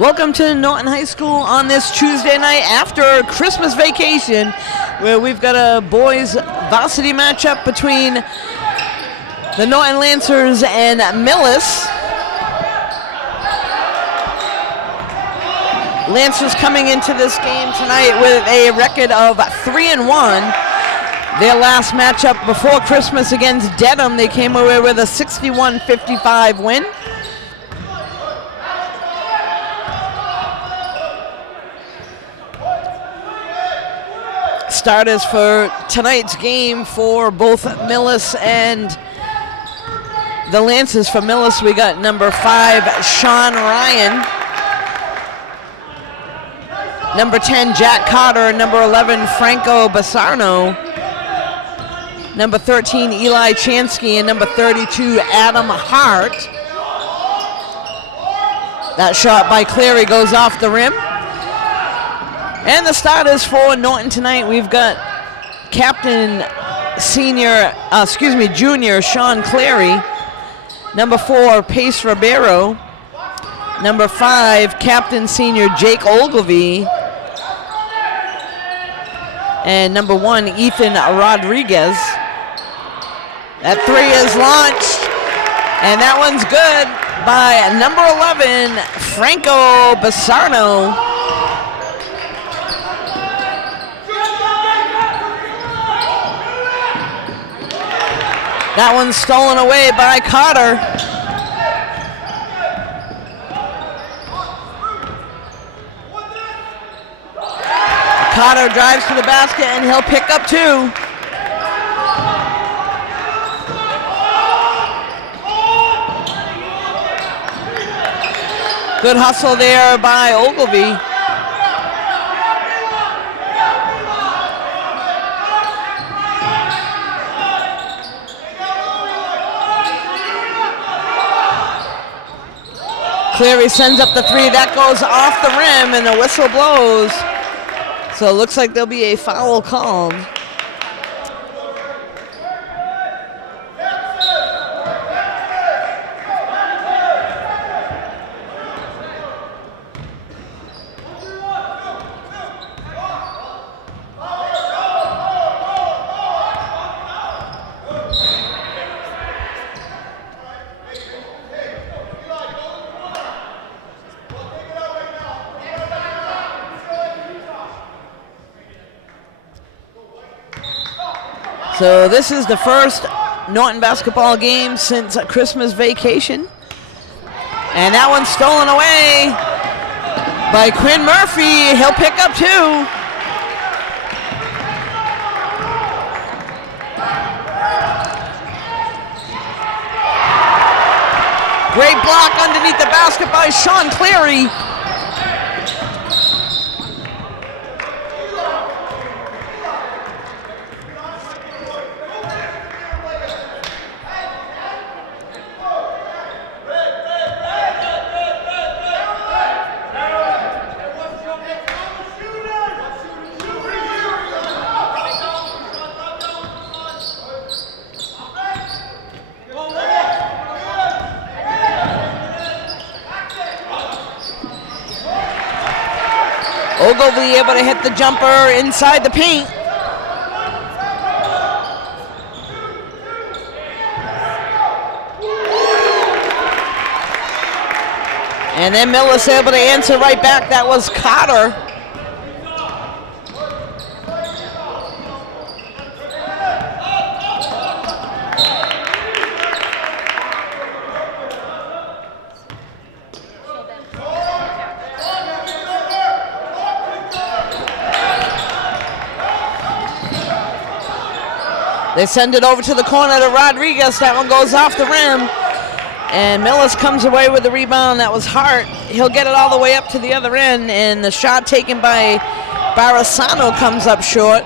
Welcome to Norton High School on this Tuesday night after Christmas vacation, where we've got a boys varsity matchup between the Norton Lancers and Millis. Lancers coming into this game tonight with a record of 3-1. Their last matchup before Christmas against Dedham, they came away with a 61-55 win. Starters for tonight's game for both Millis and the Lancers. For Millis, we got number 5, Sean Ryan. Number 10, Jack Carter. Number 11, Franco Bassarno. Number 13, Eli Chansky. And number 32, Adam Hart. That shot by Cleary goes off the rim. And the starters for Norton tonight, we've got junior Sean Cleary. Number 4, Pace Ribeiro. Number 5, captain senior Jake Ogilvie. And number 1, Ethan Rodriguez. That 3 is launched, and that one's good by number 11, Franco Bassarno. That one's stolen away by Carter. Carter drives to the basket and he'll pick up 2. Good hustle there by Ogilvie. Cleary sends up the 3. That goes off the rim and the whistle blows. So it looks like there'll be a foul called. So this is the first Norton basketball game since Christmas vacation. And that one's stolen away by Quinn Murphy. He'll pick up 2. Great block underneath the basket by Sean Cleary. Ogilvie able to hit the jumper inside the paint. And then Millis able to answer right back. That was Carter. They send it over to the corner to Rodriguez. That one goes off the rim. And Millis comes away with the rebound. That was Hart. He'll get it all the way up to the other end. And the shot taken by Barasano comes up short.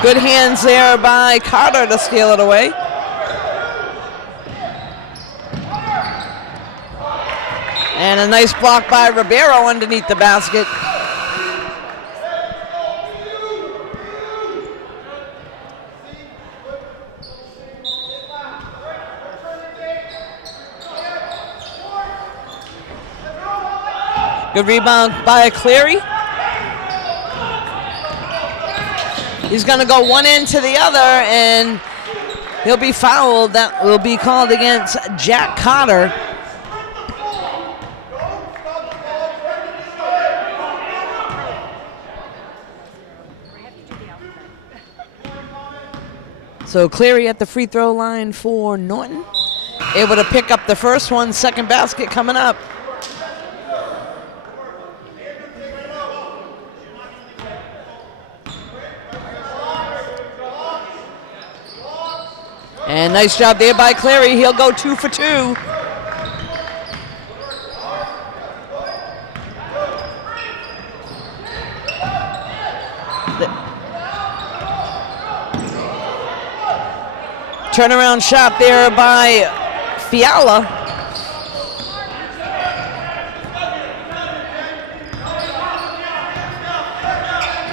Good hands there by Carter to steal it away. And a nice block by Ribeiro underneath the basket. Good rebound by Cleary. He's going to go one end to the other, and he'll be fouled. That will be called against Jack Cotter. So Cleary at the free throw line for Norton. Able to pick up the first one. Second basket coming up. And nice job there by Cleary. He'll go 2 for 2. Turnaround shot there by Fiala.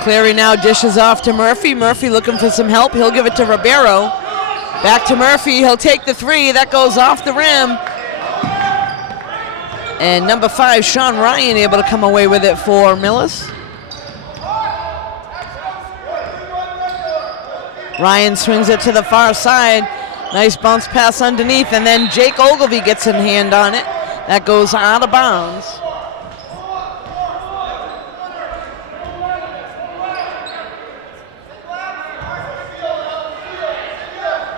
Cleary now dishes off to Murphy. Murphy looking for some help. He'll give it to Ribeiro. Back to Murphy. He'll take the three. That goes off the rim. And number 5, Sean Ryan, able to come away with it for Millis. Ryan swings it to the far side. Nice bounce pass underneath, and then Jake Ogilvie gets a hand on it. That goes out of bounds.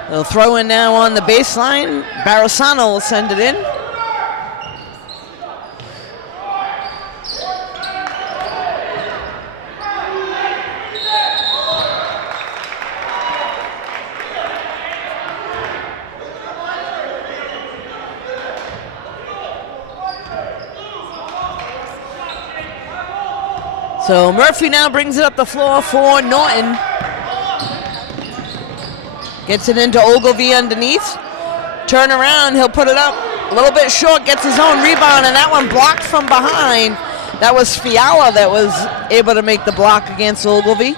They'll throw in now on the baseline. Barasano will send it in. So Murphy now brings it up the floor for Norton. Gets it into Ogilvie underneath. Turn around, he'll put it up a little bit short, gets his own rebound, and that one blocked from behind. That was Fiala that was able to make the block against Ogilvie.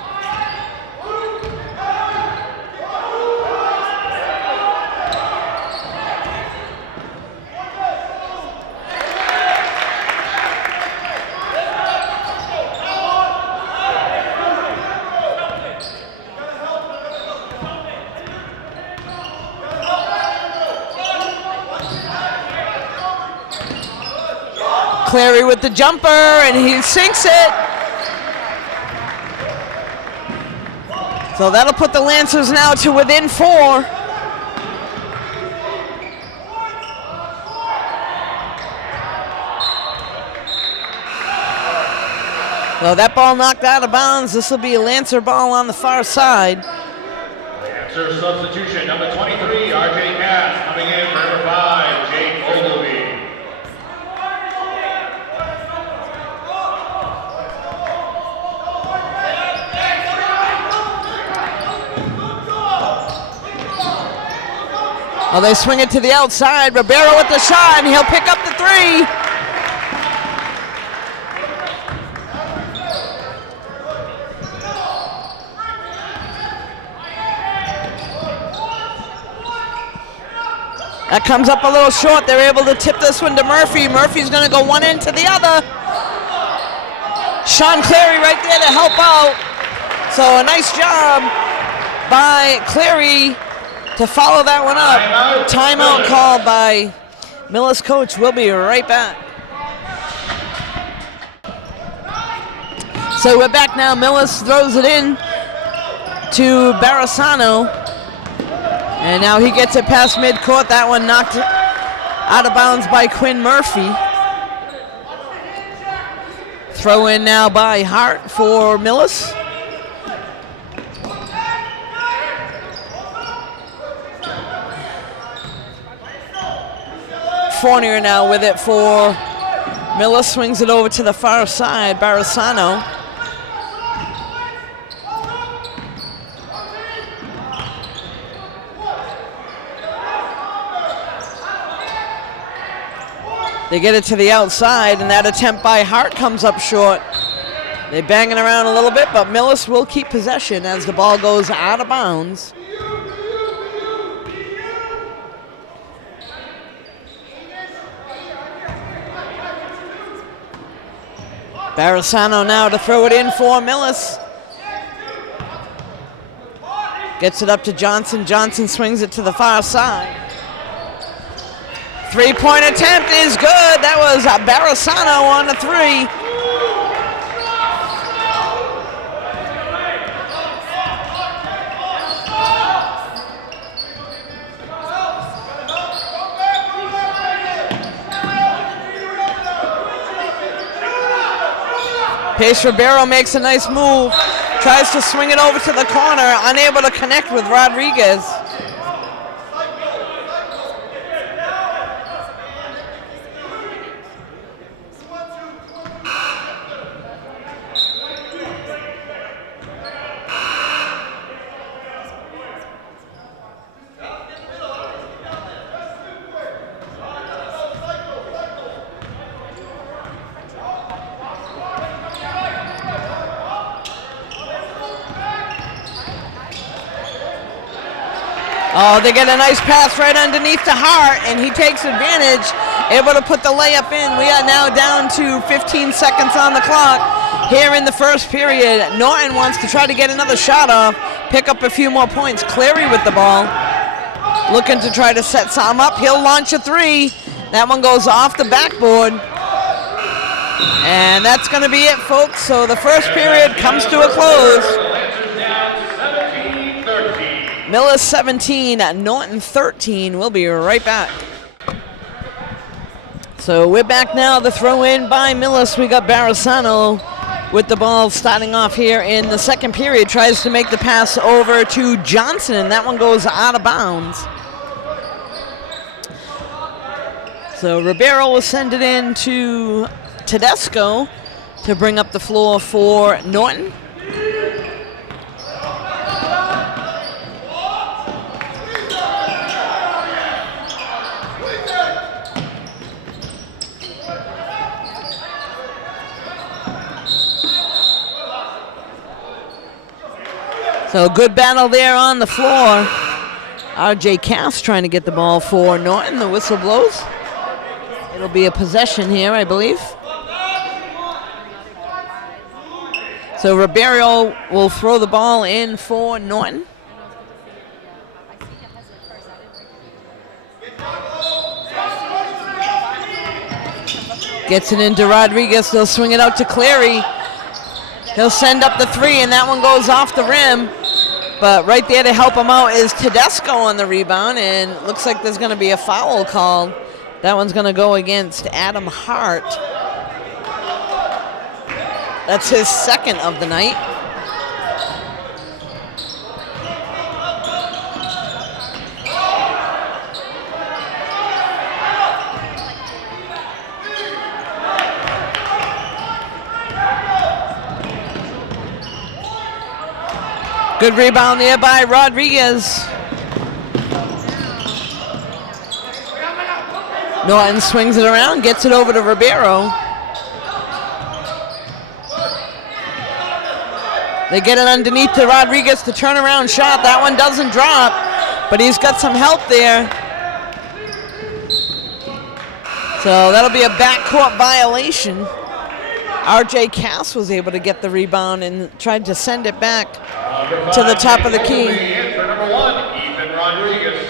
Cleary with the jumper, and he sinks it. So that'll put the Lancers now to within 4. So that ball knocked out of bounds. This will be a Lancer ball on the far side. Lancer substitution, number 23, R.J. Cass, coming in for number 5, Jake Ogilvie. Oh, they swing it to the outside. Ribeiro with the shot, and he'll pick up the 3. That comes up a little short. They're able to tip this one to Murphy. Murphy's going to go one end to the other. Sean Cleary right there to help out. So a nice job by Cleary to follow that one up. Timeout called by Millis coach. We'll be right back. So we're back now. Millis throws it in to Barasano. And now he gets it past midcourt. That one knocked out of bounds by Quinn Murphy. Throw in now by Hart for Millis. Fournier now with it for Millis. Swings it over to the far side. Barasano. They get it to the outside, and that attempt by Hart comes up short. They're banging around a little bit, but Millis will keep possession as the ball goes out of bounds. Barisano now to throw it in for Millis. Gets it up to Johnson. Johnson swings it to the far side. Three-point attempt is good. That was Barisano on the three. Pace Ribeiro makes a nice move. Tries to swing it over to the corner, unable to connect with Rodriguez. Oh, they get a nice pass right underneath the Hart, and he takes advantage, able to put the layup in. We are now down to 15 seconds on the clock here in the first period. Norton wants to try to get another shot off, pick up a few more points. Cleary with the ball, looking to try to set some up. He'll launch a three. That one goes off the backboard. And that's going to be it, folks. So the first period comes to a close. Millis 17, Norton 13. We'll be right back. So we're back now. The throw in by Millis. We got Barisano with the ball starting off here in the second period. Tries to make the pass over to Johnson, and that one goes out of bounds. So Ribeiro will send it in to Tedesco to bring up the floor for Norton. So good battle there on the floor. RJ Cass trying to get the ball for Norton. The whistle blows. It'll be a possession here, I believe. So Ribeiro will throw the ball in for Norton. Gets it into Rodriguez. They'll swing it out to Cleary. He'll send up the three, and that one goes off the rim. But right there to help him out is Tedesco on the rebound, and looks like there's going to be a foul called. That one's going to go against Adam Hart. That's his second of the night. Good rebound there by Rodriguez. Norton swings it around, gets it over to Ribeiro. They get it underneath to Rodriguez, the turnaround shot. That one doesn't drop, but he's got some help there. So that'll be a backcourt violation. RJ Cass was able to get the rebound and tried to send it back to the top of the key. For number 1, Ethan Rodriguez.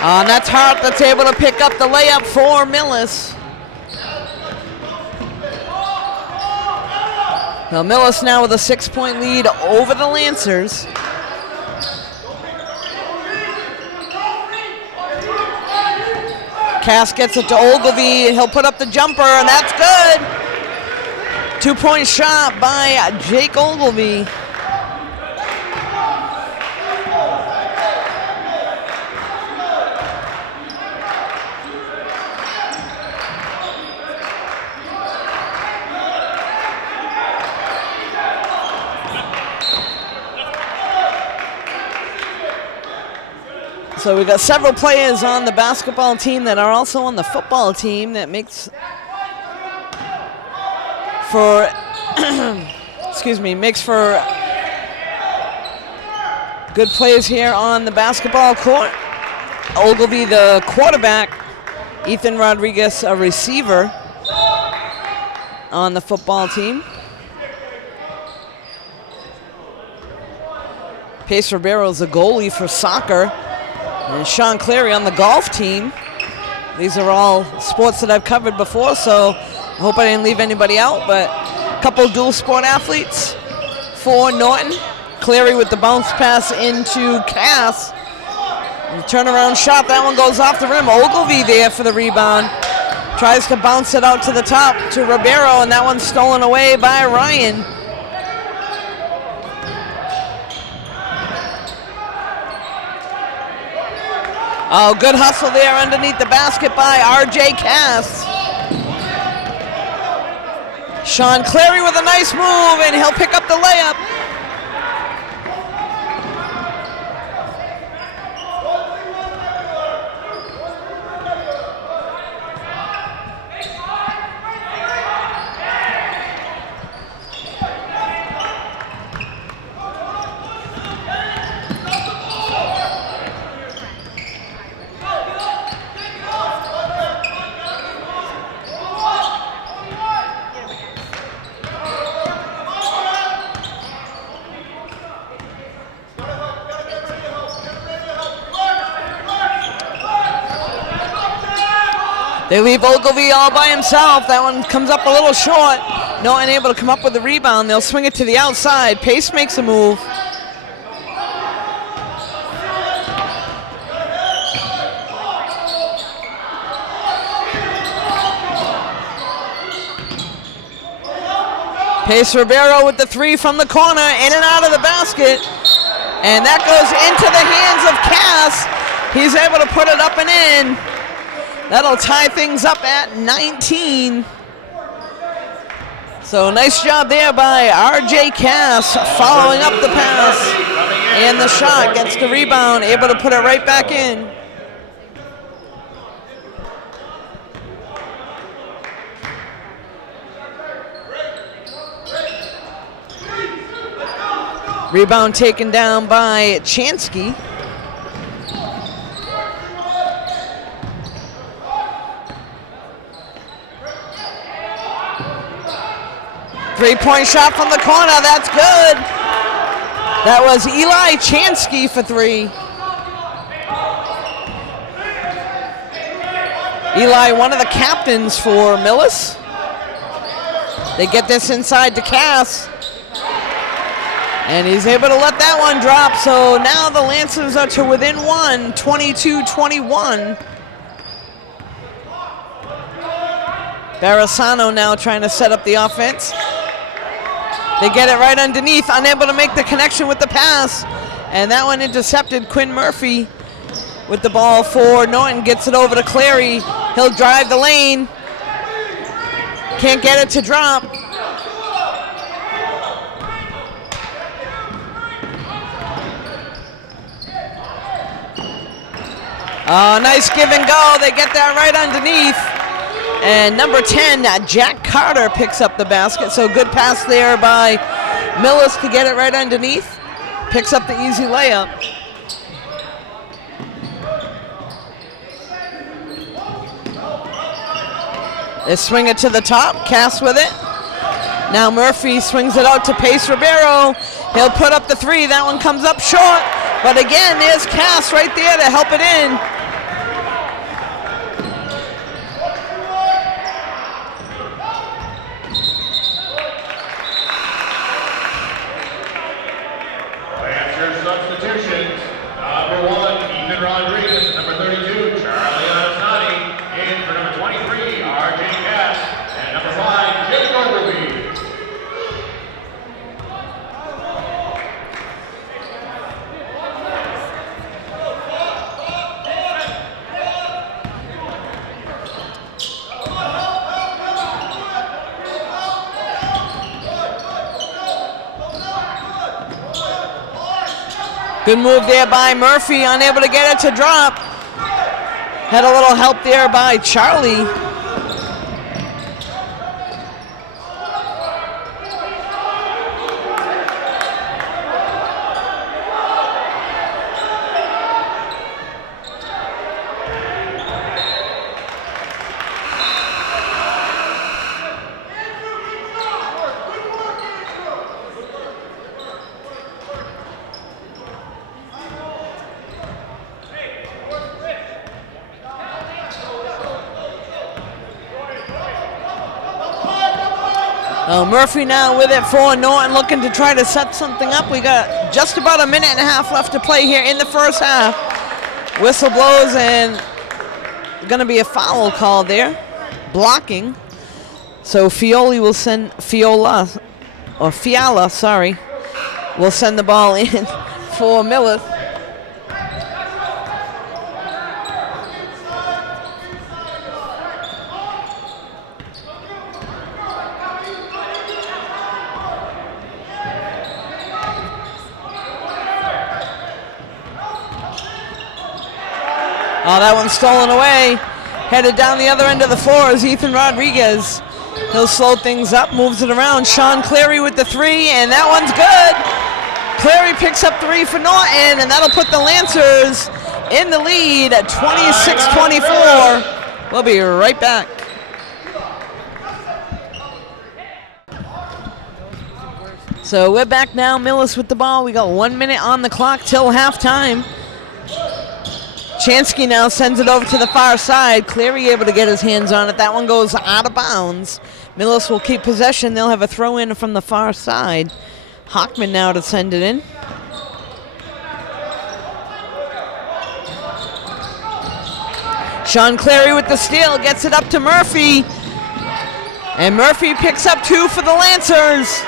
And that's Hart that's able to pick up the layup for Millis. Now Millis now with a 6-point lead over the Lancers. Cass gets it to Ogilvy. He'll put up the jumper, and that's good. 2-point shot by Jake Ogilvy. So we got several players on the basketball team that are also on the football team. That makes for makes for good plays here on the basketball court. Ogilvy, the quarterback. Ethan Rodriguez, a receiver on the football team. Pace Ribeiro's the goalie for soccer. And Sean Cleary on the golf team. These are all sports that I've covered before, so I hope I didn't leave anybody out, but a couple dual sport athletes for Norton. Cleary with the bounce pass into Cass. And the turnaround shot, that one goes off the rim. Ogilvy there for the rebound. Tries to bounce it out to the top to Ribeiro, and that one's stolen away by Ryan. Oh, good hustle there underneath the basket by R.J. Cass. Sean Cleary with a nice move, and he'll pick up the layup. They leave Ogilvy all by himself. That one comes up a little short. Norton able to come up with the rebound. They'll swing it to the outside. Pace makes a move. Pace Ribeiro with the three from the corner, in and out of the basket. And that goes into the hands of Cass. He's able to put it up and in. That'll tie things up at 19. So nice job there by R.J. Cass following up the pass. And the shot gets the rebound, able to put it right back in. Rebound taken down by Chansky. Three-point shot from the corner, that's good. That was Eli Chansky for three. Eli, one of the captains for Millis. They get this inside to Cass. And he's able to let that one drop, so now the Lancers are to within one, 22-21. Barasano now trying to set up the offense. They get it right underneath, unable to make the connection with the pass. And that one intercepted. Quinn Murphy with the ball for Norton, gets it over to Cleary. He'll drive the lane. Can't get it to drop. Oh, nice give and go. They get that right underneath. And number 10, Jack Carter picks up the basket. So good pass there by Millis to get it right underneath. Picks up the easy layup. They swing it to the top. Cass with it. Now Murphy swings it out to Pace Ribeiro. He'll put up the three. That one comes up short. But again, there's Cass right there to help it in. Substitutions. Number 1, Ethan Rodriguez. Number 32, Charlie Anastani. In for number 23, R.J. Cass. And number 5, Jake Ogilvy. Good move there by Murphy, unable to get it to drop. Had a little help there by Charlie. Murphy now with it for Norton, looking to try to set something up. We got just about a minute and a half left to play here in the first half. Whistle blows and going to be a foul call there, blocking. So Fiala, will send the ball in for Millis. Oh, that one's stolen away. Headed down the other end of the floor is Ethan Rodriguez. He'll slow things up, moves it around. Sean Clary with the three, and that one's good. Clary picks up three for Norton, and that'll put the Lancers in the lead at 26-24. We'll be right back. So we're back now. Millis with the ball. We got 1 minute on the clock till halftime. Chansky now sends it over to the far side. Clary able to get his hands on it. That one goes out of bounds. Millis will keep possession. They'll have a throw in from the far side. Hockman now to send it in. Sean Clary with the steal, gets it up to Murphy. And Murphy picks up two for the Lancers.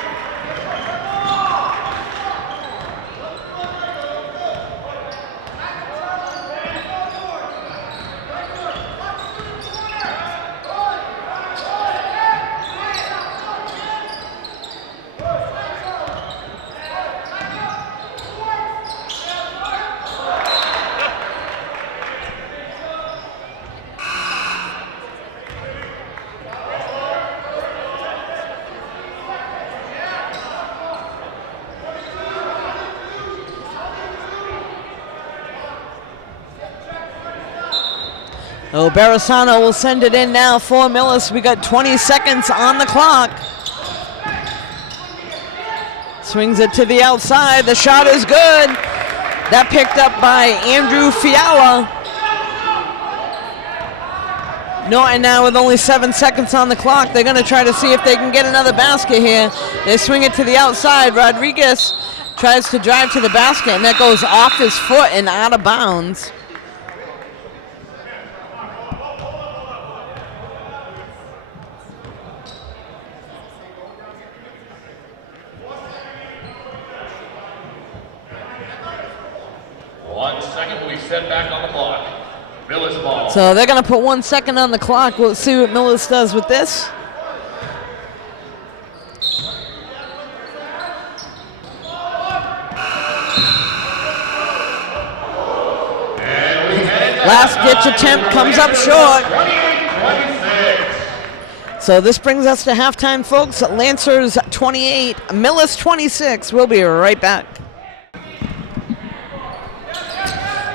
Oh, Barisano will send it in now for Millis. We got 20 seconds on the clock. Swings it to the outside. The shot is good. That picked up by Andrew Fiala. Norton now with only 7 seconds on the clock. They're going to try to see if they can get another basket here. They swing it to the outside. Rodriguez tries to drive to the basket, and that goes off his foot and out of bounds. Back on the clock. Millis ball. So they're going to put 1 second on the clock. We'll see what Millis does with this. Last ditch attempt comes up short. 28-26. So this brings us to halftime, folks. Lancers 28, Millis 26. We'll be right back.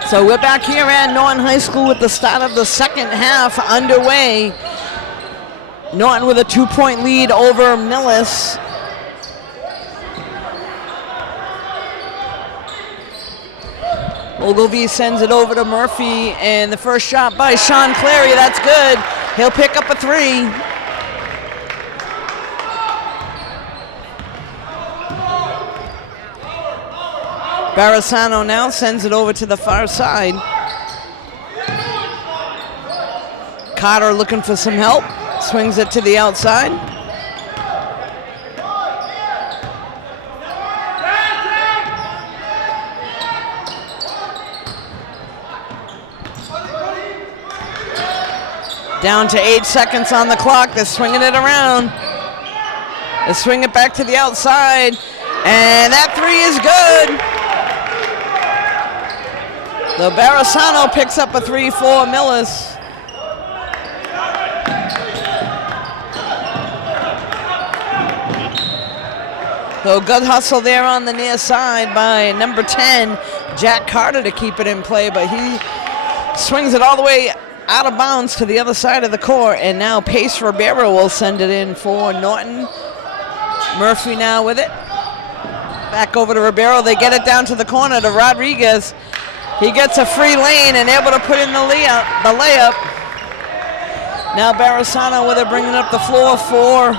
So we're back here at Norton High School with the start of the second half underway. Norton with a 2-point lead over Millis. Ogilvie sends it over to Murphy, and the first shot by Sean Clary, that's good. He'll pick up a three. Barisano now sends it over to the far side. Carter looking for some help. Swings it to the outside. Down to 8 seconds on the clock. They're swinging it around. They swing it back to the outside. And that three is good. The Barisano picks up a three for Millis. So good hustle there on the near side by number 10, Jack Carter, to keep it in play, but he swings it all the way out of bounds to the other side of the court, and now Pace Ribeiro will send it in for Norton. Murphy now with it. Back over to Ribeiro. They get it down to the corner to Rodriguez. He gets a free lane and able to put in the layup. Now Barisano with it, bringing up the floor for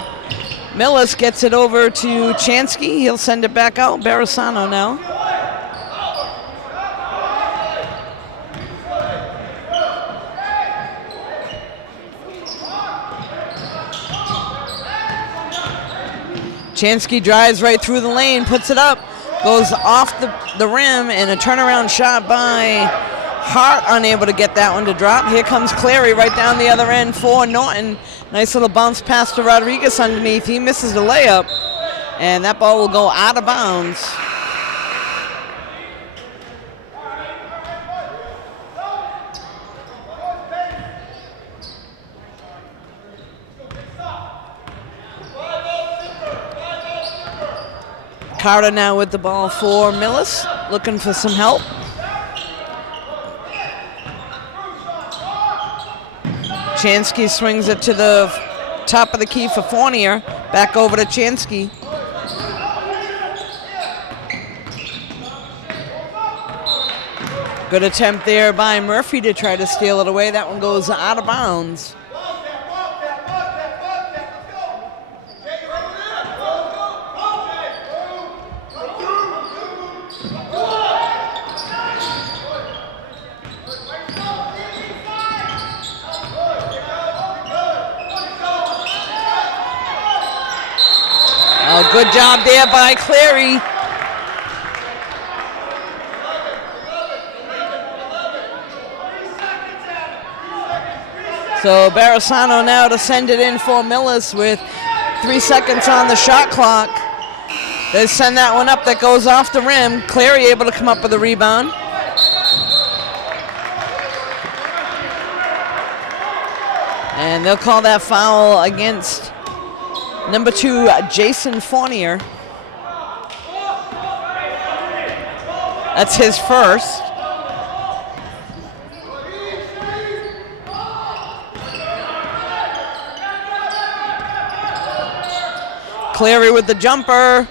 Millis gets it over to Chansky. He'll send it back out. Barisano now. Chansky drives right through the lane, puts it up, goes off the rim, and a turnaround shot by Hart, unable to get that one to drop. Here comes Clary right down the other end for Norton. Nice little bounce pass to Rodriguez underneath. He misses the layup, and that ball will go out of bounds. Carter now with the ball for Millis, looking for some help. Chansky swings it to the top of the key for Fournier. Back over to Chansky. Good attempt there by Murphy to try to steal it away. That one goes out of bounds. Good job there by Clary. So Barisano now to send it in for Millis with 3 seconds on the shot clock. They send that one up that goes off the rim. Clary able to come up with a rebound. And they'll call that foul against number 2, Jason Fournier. That's his first. Clary with the jumper.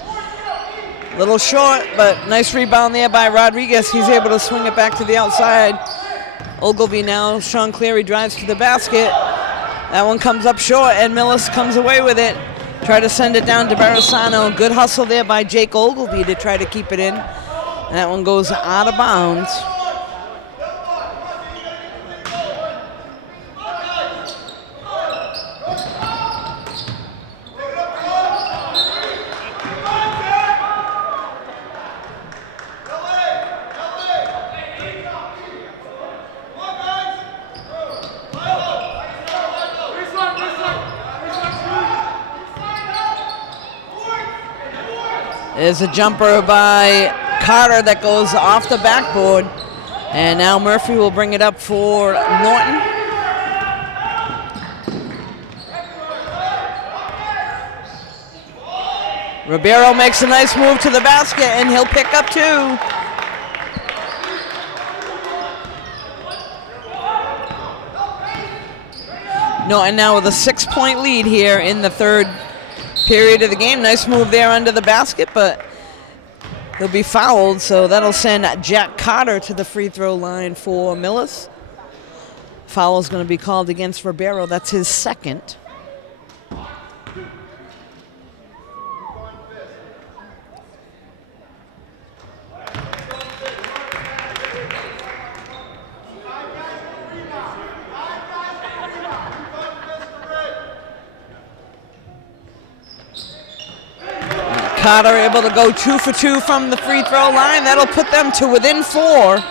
Little short, but nice rebound there by Rodriguez. He's able to swing it back to the outside. Ogilvy now. Sean Clary drives to the basket. That one comes up short, and Millis comes away with it. Try to send it down to Barisano. Good hustle there by Jake Ogilvy to try to keep it in. And that one goes out of bounds. There's a jumper by Carter that goes off the backboard. And now Murphy will bring it up for Norton. Ribeiro makes a nice move to the basket, and he'll pick up 2. Norton now with a 6-point lead here in the third period of the game. Nice move there under the basket, but he'll be fouled, so that'll send Jack Carter to the free throw line for Millis. Foul is going to be called against Ribeiro. That's his second. Carter able to go 2 for 2 from the free throw line. That'll put them to within 4.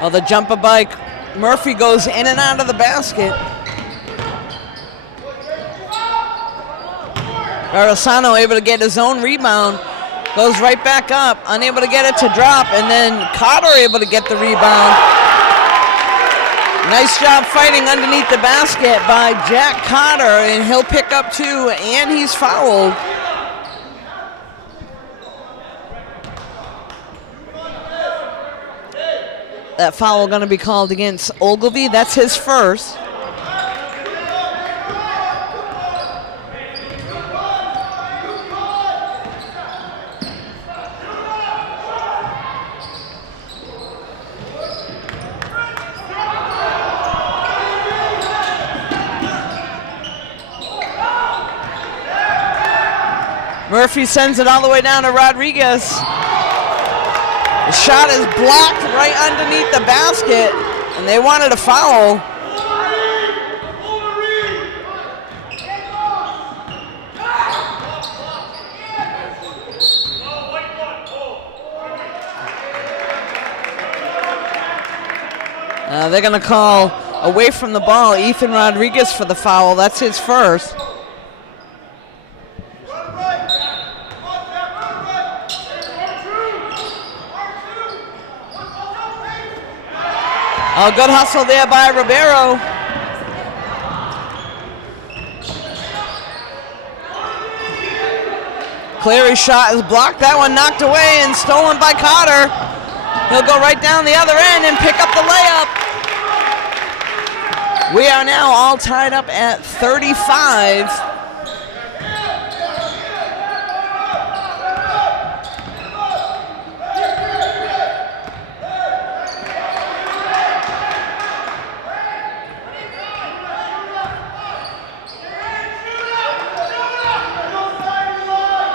Well, the jumper by Murphy goes in and out of the basket. Barisano able to get his own rebound. Goes right back up, unable to get it to drop, and then Carter able to get the rebound. Nice job fighting underneath the basket by Jack Carter, and he'll pick up 2, and he's fouled. that foul going to be called against Ogilvy. That's his first. Murphy sends it all the way down to Rodriguez. The shot is blocked right underneath the basket, and they wanted a foul. They're going to call away from the ball Ethan Rodriguez for the foul. That's his first. Oh, good hustle there by Ribeiro. Cleary's shot is blocked. That one knocked away and stolen by Cotter. He'll go right down the other end and pick up the layup. We are now all tied up at 35.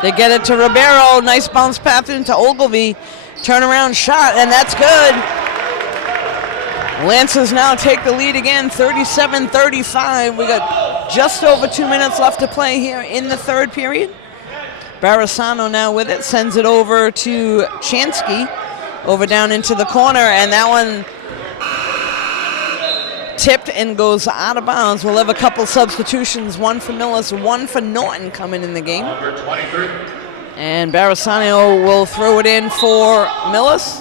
They get it to Ribeiro. Nice bounce pass into Ogilvy. Turnaround shot, and that's good. Lancers now take the lead again, 37-35. We got just over 2 minutes left to play here in the third period. Barasano now with it, sends it over to Chansky, over down into the corner, and that one tipped and goes out of bounds. We'll have a couple substitutions, one for Millis, one for Norton coming in the game. Number 23. And Barasano will throw it in for Millis.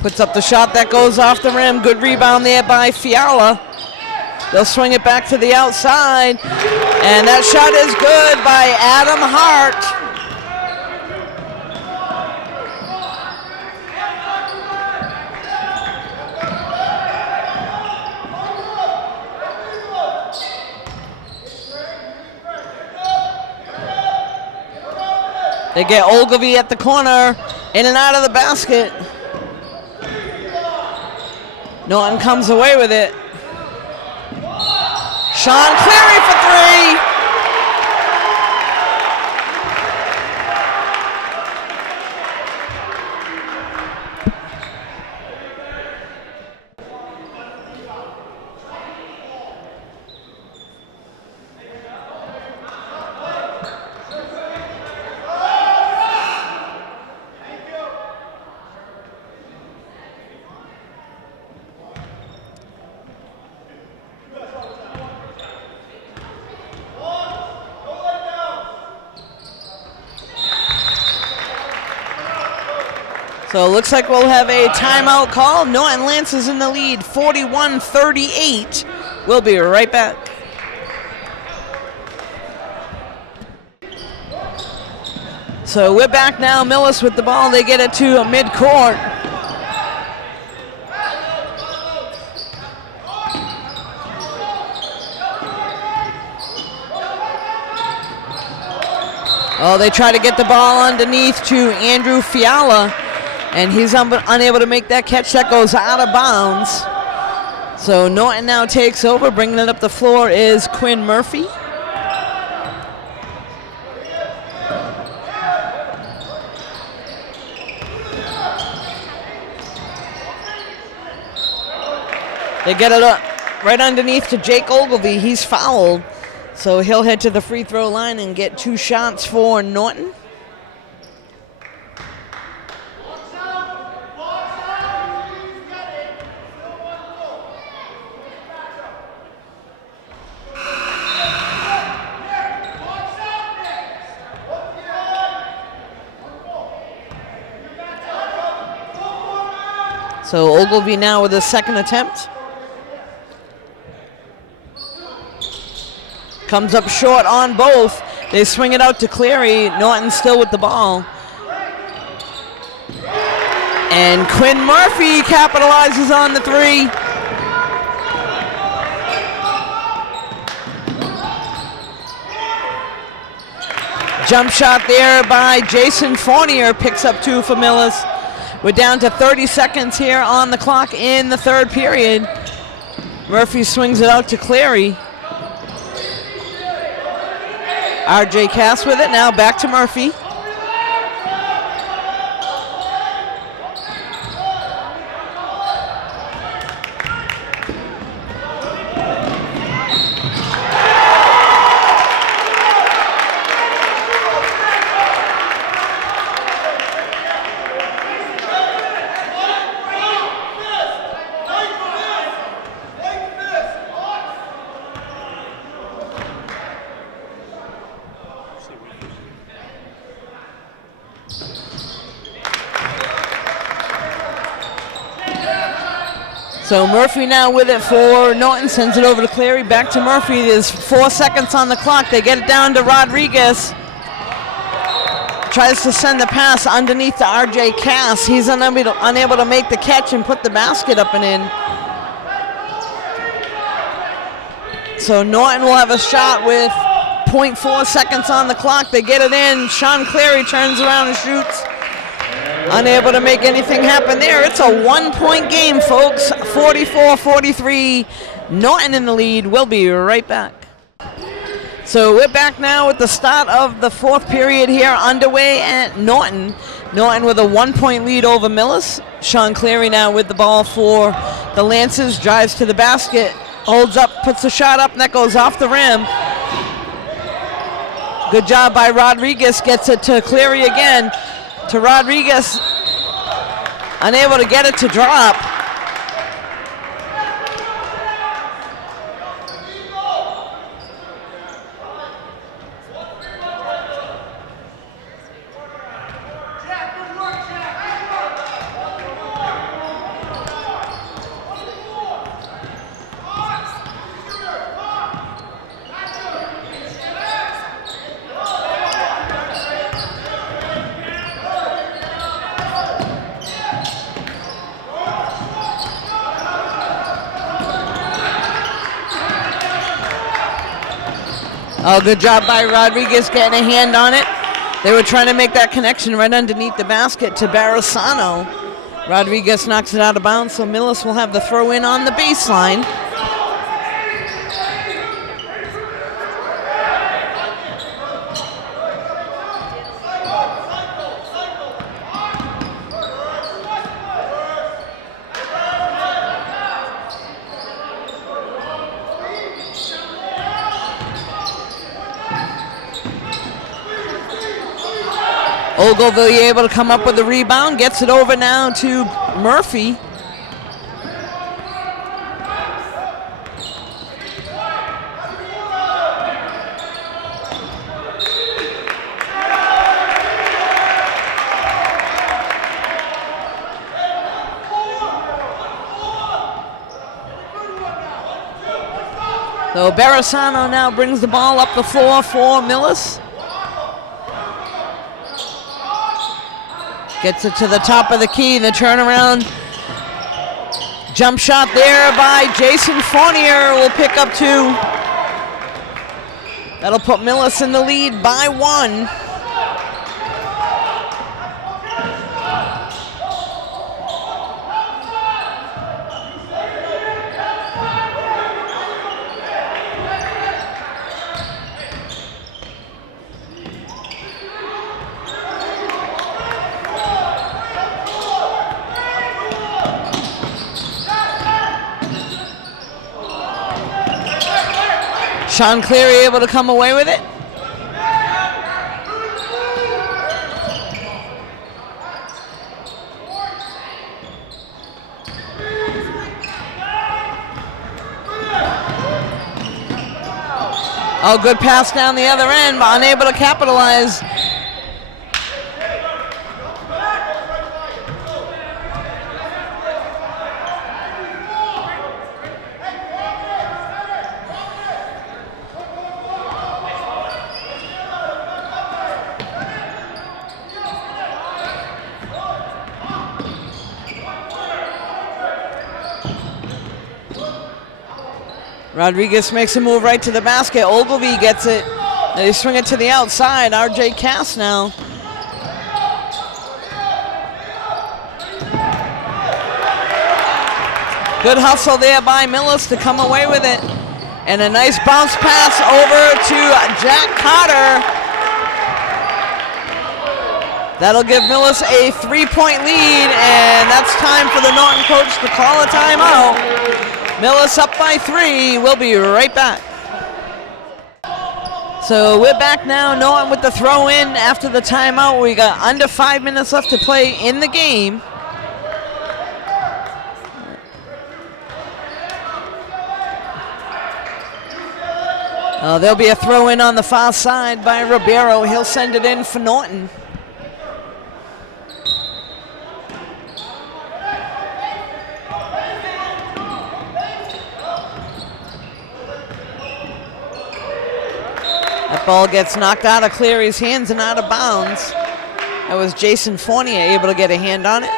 Puts up the shot that goes off the rim. Good rebound there by Fiala. They'll swing it back to the outside. And that shot is good by Adam Hart. They get Ogilvy at the corner, in and out of the basket. Norton comes away with it. Sean Cleary for three. So it looks like we'll have a timeout call. Norton Lance is in the lead, 41-38. We'll be right back. So we're back now. Millis with the ball. They get it to midcourt. Oh, they try to get the ball underneath to Andrew Fiala. And he's unable to make that catch. That goes out of bounds. So Norton now takes over. Bringing it up the floor is Quinn Murphy. They get it up right underneath to Jake Ogilvy. He's fouled. So he'll head to the free throw line and get 2 shots for Norton. So Ogilvy now with his second attempt. Comes up short on both. They swing it out to Cleary. Norton still with the ball. And Quinn Murphy capitalizes on the three. Jump shot there by Jason Fournier, picks up 2 for Millis. We're down to 30 seconds here on the clock in the third period. Murphy swings it out to Cleary. RJ Cass with it, now back to Murphy. So Murphy now with it for Norton, sends it over to Cleary, back to Murphy. There's 4 seconds on the clock. They get it down to Rodriguez. Tries to send the pass underneath to RJ Cass. He's unable to make the catch and put the basket up and in. So Norton will have a shot with 0.4 seconds on the clock. They get it in. Sean Cleary turns around and shoots. Unable to make anything happen there. It's a 1-point game, folks. 44-43. Norton in the lead. We'll be right back. So we're back now with the start of the fourth period here underway at Norton. Norton with a 1-point lead over Millis. Sean Cleary now with the ball for the Lancers. Drives to the basket. Holds up, puts the shot up, and that goes off the rim. Good job by Rodriguez. Gets it to Cleary again. To Rodriguez, unable to get it to drop. Oh, good job by Rodriguez getting a hand on it. They were trying to make that connection right underneath the basket to Barasano. Rodriguez knocks it out of bounds, so Millis will have the throw in on the baseline. Ogilvie able to come up with the rebound, gets it over now to Murphy. So Barasano now brings the ball up the floor for Millis. Gets it to the top of the key, the turnaround. Jump shot there by Jason Fournier will pick up 2. That'll put Millis in the lead by 1. Sean Cleary able to come away with it. Oh, good pass down the other end, but unable to capitalize. Rodriguez makes a move right to the basket. Ogilvy gets it. They swing it to the outside. R.J. Cass now. Good hustle there by Millis to come away with it. And a nice bounce pass over to Jack Cotter. That'll give Millis a 3-point lead, and that's time for the Norton coach to call a timeout. Millis up by 3. We'll be right back. So we're back now. Norton with the throw in after the timeout. We got under 5 minutes left to play in the game. There'll be a throw in on the far side by Ribeiro. He'll send it in for Norton. That ball gets knocked out of Cleary's hands and out of bounds. That was Jason Fournier able to get a hand on it.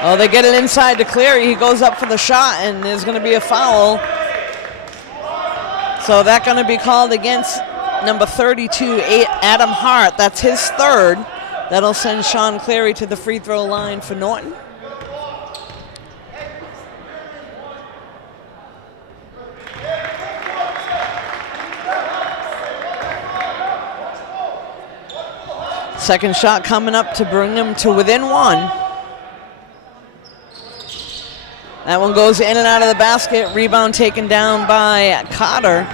Oh, they get it inside to Cleary. He goes up for the shot, and there's going to be a foul. So that's going to be called against number 32, Adam Hart. That's his third. That'll send Sean Cleary to the free throw line for Norton. Second shot coming up to bring them to within 1. That one goes in and out of the basket. Rebound taken down by Cotter.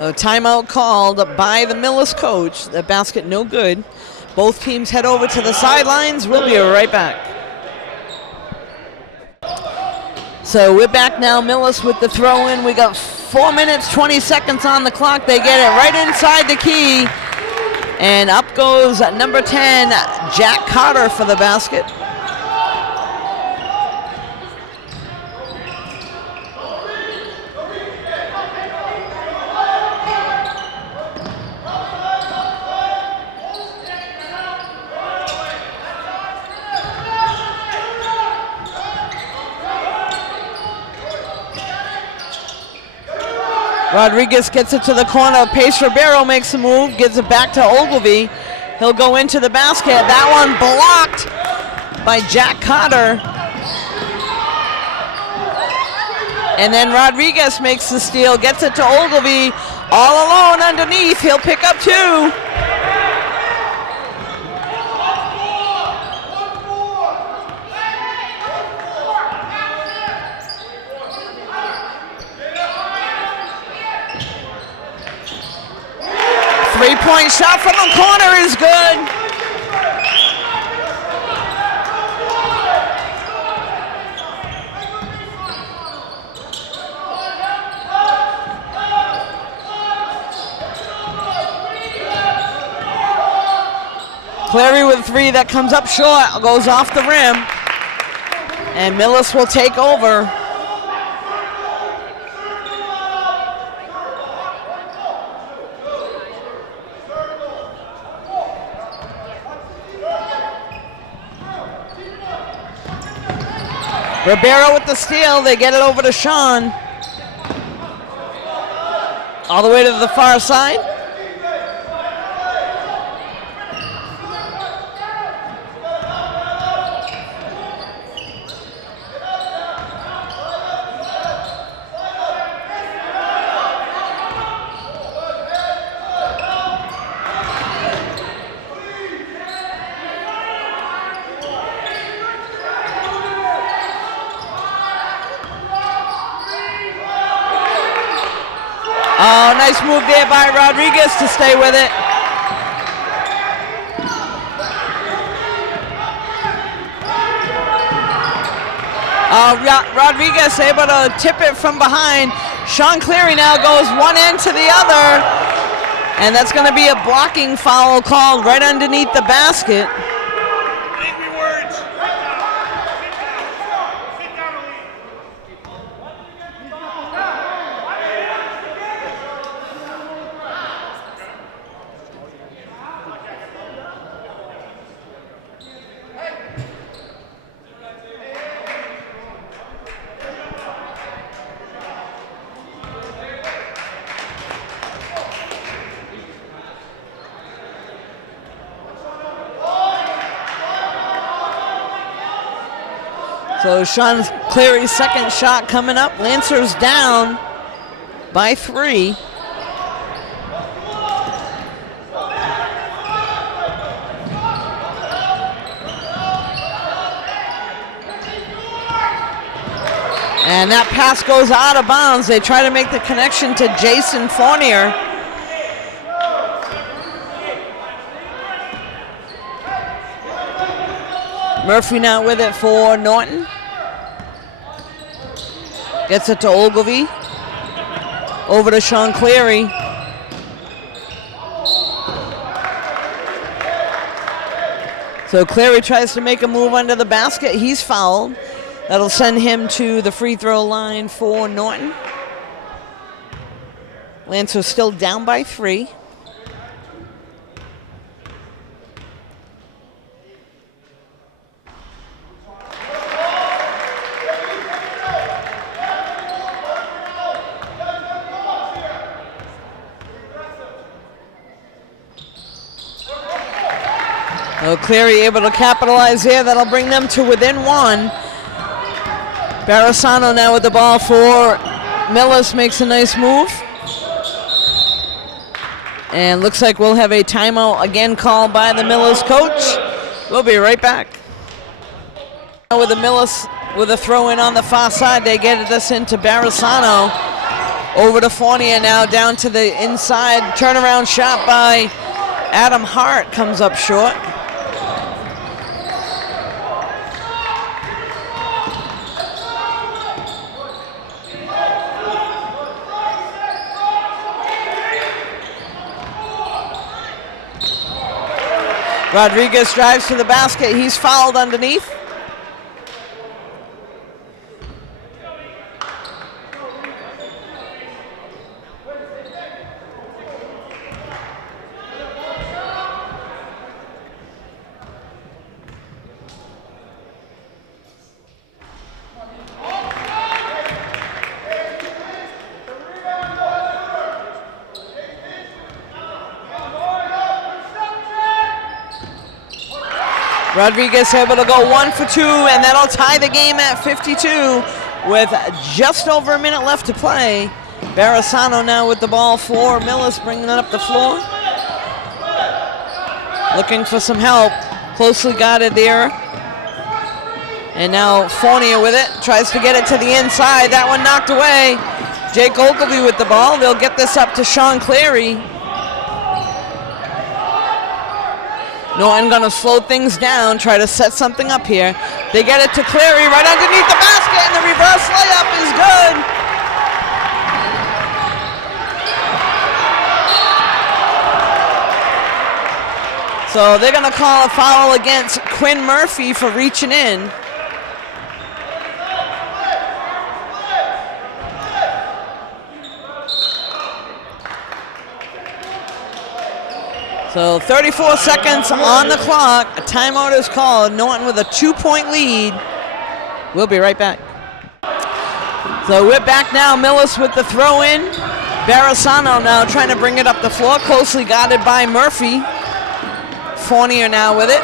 A timeout called by the Millis coach. The basket no good. Both teams head over to the sidelines. We'll be right back. So we're back now. Millis with the throw in. We got 4 minutes, 20 seconds on the clock. They get it right inside the key. And up goes number 10, Jack Cotter for the basket. Rodriguez gets it to the corner. Pace Ribeiro makes a move, gives it back to Ogilvy. He'll go into the basket. That one blocked by Jack Cotter. And then Rodriguez makes the steal, gets it to Ogilvy. All alone underneath. He'll pick up 2. 3-point shot from the corner is good. Cleary with 3 that comes up short, goes off the rim. And Millis will take over. Ribeiro with the steal. They get it over to Sean. All the way to the far side. Oh, nice move there by Rodriguez to stay with it. Rodriguez able to tip it from behind. Sean Cleary now goes one end to the other. And that's going to be a blocking foul called right underneath the basket. So Sean Cleary's second shot coming up. Lancers down by 3. And that pass goes out of bounds. They try to make the connection to Jason Fournier. Murphy now with it for Norton. Gets it to Ogilvie. Over to Sean Cleary. So Cleary tries to make a move under the basket. He's fouled. That'll send him to the free throw line for Norton. Lancers still down by 3. So Cleary able to capitalize here. That'll bring them to within 1. Barasano now with the ball for Millis, makes a nice move. And looks like we'll have a timeout again called by the Millis coach. We'll be right back. With the Millis with a throw in on the far side, they get this into Barasano. Over to Fournier now, down to the inside. Turnaround shot by Adam Hart comes up short. Rodriguez drives to the basket. He's fouled underneath. Rodriguez able to go 1 for 2, and that'll tie the game at 52 with just over a minute left to play. Barasano now with the ball for Millis, bringing it up the floor. Looking for some help. Closely guarded there. And now Fournier with it. Tries to get it to the inside. That one knocked away. Jake Ogilvie with the ball. They'll get this up to Sean Cleary. Norton gonna slow things down, try to set something up here. They get it to Cleary right underneath the basket, and the reverse layup is good. So they're gonna call a foul against Quinn Murphy for reaching in. So 34 seconds on the clock. A timeout is called. Norton with a 2-point lead. We'll be right back. So we're back now. Millis with the throw in. Barasano now trying to bring it up the floor. Closely guarded by Murphy. Fournier now with it.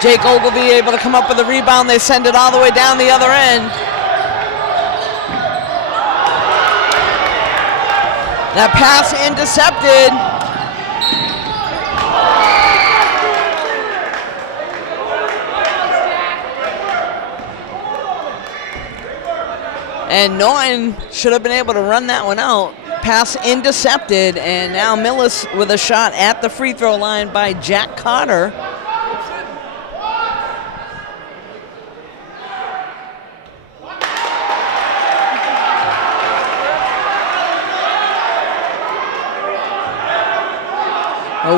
Jake Ogilvie able to come up with a rebound. They send it all the way down the other end. That pass intercepted. And Norton should have been able to run that one out. Pass intercepted, and now Millis with a shot at the free throw line by Jack Carter.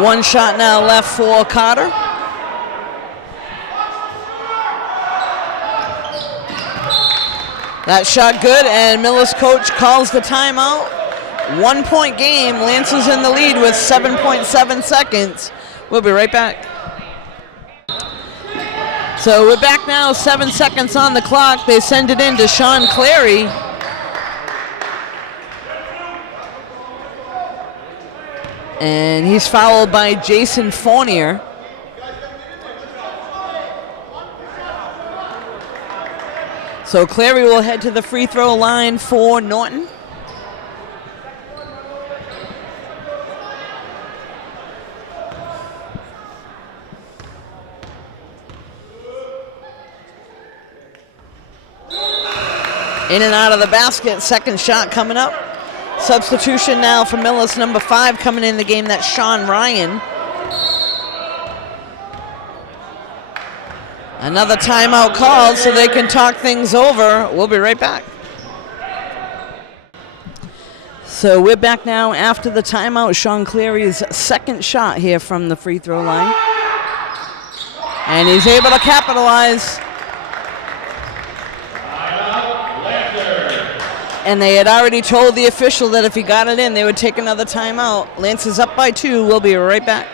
one shot now left for Carter. That shot good, and Millis coach calls the timeout. 1 point game. Lance is in the lead with 7.7 seconds. We'll be right back. So we're back now, 7 seconds on the clock. They send it in to Sean Clary. And he's fouled by Jason Fournier. So Clary will head to the free throw line for Norton. In and out of the basket, second shot coming up. Substitution now for Millis, number 5 coming in the game, that's Sean Ryan. Another timeout called so they can talk things over. We'll be right back. So we're back now after the timeout. Sean Clary's second shot here from the free throw line. And he's able to capitalize. And they had already told the official that if he got it in, they would take another timeout. Lance is up by 2. We'll be right back.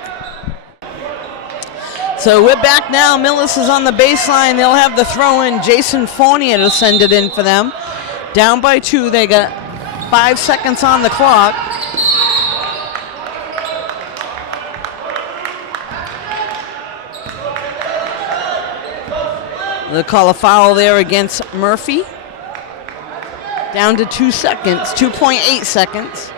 So we're back now. Millis is on the baseline. They'll have the throw in. Jason Fournier to send it in for them. Down by 2. They got 5 seconds on the clock. They'll call a foul there against Murphy. Down to 2 seconds, 2.8 seconds.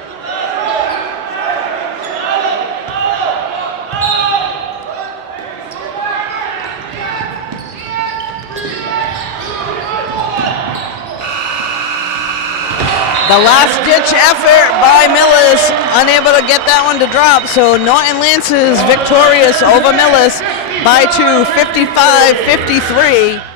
The last-ditch effort by Millis, unable to get that one to drop. So Norton Lance is victorious over Millis by 2, 55-53.